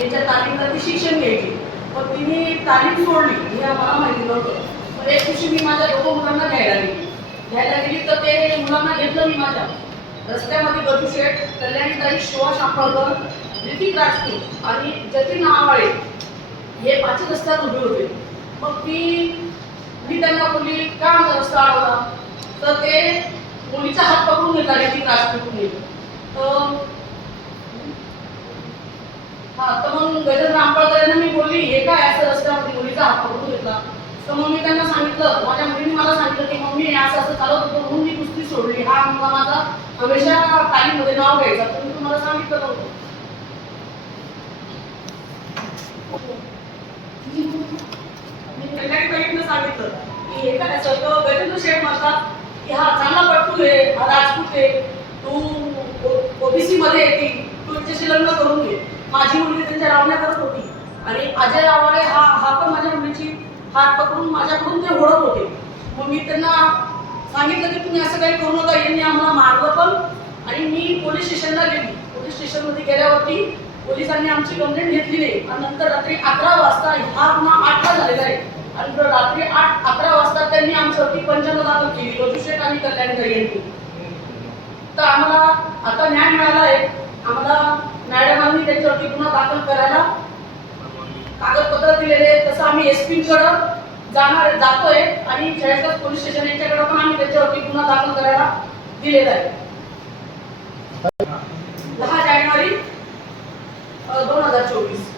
यांच्या तालीमला ती शिक्षण घ्यायची. पण तिने तालीम सोडली. हे आम्हाला माहिती नव्हतं. पण एक दिवशी मी माझ्या दोघं मुलांना घ्यायला गेली. घ्यायला गेली तर ते मुलांना घेतलं मी माझ्या. रस्त्यामध्ये गजू शेठ शिवा शापळकर ऋतिक राजपूत आणि जतीन आवाळे हे पाच रस्त्यात उभे होते. मग मी मी त्यांना बोलली का आमचा रस्ता अडवला तर ते मुलीचा हात पकडून घेतला ऋतिक राजपूतने तर हा तर मग गजर रामपाळकर यांना मी बोलली हे काय असं रस्त्यामध्ये मुलीचा हात पकडून घेतला? तर मग मी त्यांना सांगितलं माझ्या मुलीने मला सांगितलं की मम्मी असं असं चालत होतं म्हणून मी कुस्ती सोडली. हा मुलगा माझा हमेशा तालीमध्ये नाव घ्यायचा. तर मी तुम्हाला सांगितलं नव्हतं. मी सांगितलं की हे काय असं गजेंद्र शेठ म्हणतात की हा चांगला पटकू आहे हा राजपूत आहे. तू ओबीसी मध्ये येते तू. याच्याशी लग्न करून घे. माझी मुलगी त्यांच्या रावण्या करत होती. आणि अजय रावळे हा हा पण माझ्या मुलीची हात पकडून माझ्याकडून ते ओढत होते. मग मी त्यांना सांगितलं की तुम्ही असं काही करू नका यांनी आम्हाला मारलं पण. आणि मी पोलीस स्टेशनला गेली. पोलीस स्टेशनमध्ये गेल्यावरती पोलिसांनी आमची कंप्लेंट घेतली नाही. आणि नंतर रात्री अकरा वाजता हा गुन्हा आठला झालेला आहे. आणि रात्री आठ अकरा वाजता त्यांनी आमच्यावरती पंचायत दाखल केली रघुशेठ आणि कल्याणकारी यांनी. तर आम्हाला आता न्याय मिळाला आहे. आम्हाला आम्ही एसपीकडं जाणार जातोय आणि चाळीसगाव पोलीस स्टेशन यांच्याकडे पण आम्ही त्याच्यावरती गुन्हा दाखल करायला दिलेला आहे. दहा जानेवारी दोन हजार चोवीस.